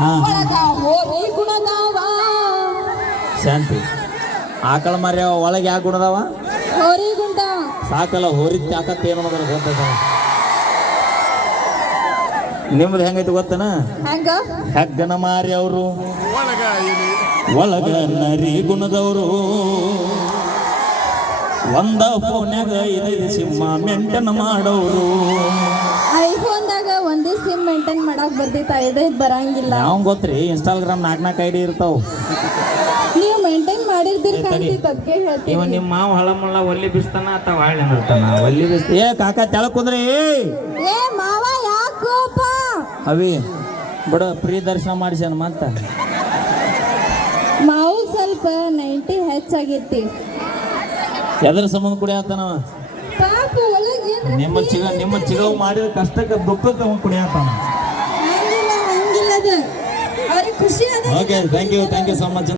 ಹಾ. ಒಳಗ ಗುಣದಾವ ಶಾಂತಿ. ಆಕಳ ಮರ್ಯಾವ ಒಳಗೆ ಯಾಕೆ ಗುಣದವ? ಹೋರಿ ಗುಂಡ ಸಾಕಲ್ಲ ಹೋರಿ ಯಾಕತ್ತ ಏನು ಅನ್ನೋದ್ರ ಗೊತ್ತದ ನಿಮ್ದು ಹೆಂಗೈತಿ ಗೊತ್ತನ? ಹೆಂಗ? ಹೆಗ್ಗನ ಮಾರಿ ಅವರು ಒಳಗ ನರಿ ಗುಣದವರು. ಒಂದ ಫೋನ್ಯಾಗ ಐದೈದು ಸಿಂಹ ಮೆಂಟನ್ ಮಾಡೋರು. ಸಿಮ್ ಮೇಂಟೈನ್ ಮಾಡಕ್ ಬರ್ದೈತ ಇದೆ ಬರಂಗಿಲ್ಲ. ಯಾವ ಗೊತ್ತ್ರಿ? ಇನ್ಸ್ಟಾಗ್ರಾಮ್ ನಾಲ್ಕು ನಾಲ್ಕು ಐಡಿ ಇರ್ತಾವ. ನೀವು ಮೇಂಟೈನ್ ಮಾಡಿರ್ತೀರಿ. ಕಾಣ್ತಿತ್ತು ಅದಕ್ಕೆ ಇವ ಹೇಳ್ತೀನಿ. ನಿಮ್ಮ ಮಾವ ಹಳ ಮುಳ್ಳ ಒಲ್ಲಿ ಬಿಸ್ತಾನ ಅಥವಾ ಹಾಳೆ ನಿರ್ತಾನ ಒಲ್ಲಿ ಬಿಸ್ತ ಏ ಕಾಕ ತೆಳಕ್ ಕುಂದ್ರಿ. ಏ ಮಾವ ಯಾಕೋಪ ಅವಿ ಬಿಡ ಪ್ರೀ ದರ್ಶನ ಮಾಡಿಸ್ಯಾನ ಮತ್ತ. ಮಾವು ಸ್ವಲ್ಪ ನೈಂಟಿ ಹೆಚ್ಚಾಗೈತಿ ಎದ್ರ ಸಂಬಂಧ ಕೂಡ ಒಳಗೆ ನಿಮ್ಮ ಚಿಗ ನಿಮ್ಮ ಚಿಗವು ಮಾಡಿದ ಕಷ್ಟಕ್ಕೆ ದುಃಖಕ್ಕೆ ಅವ್ನು ಅದ. Okay thank you thank you so much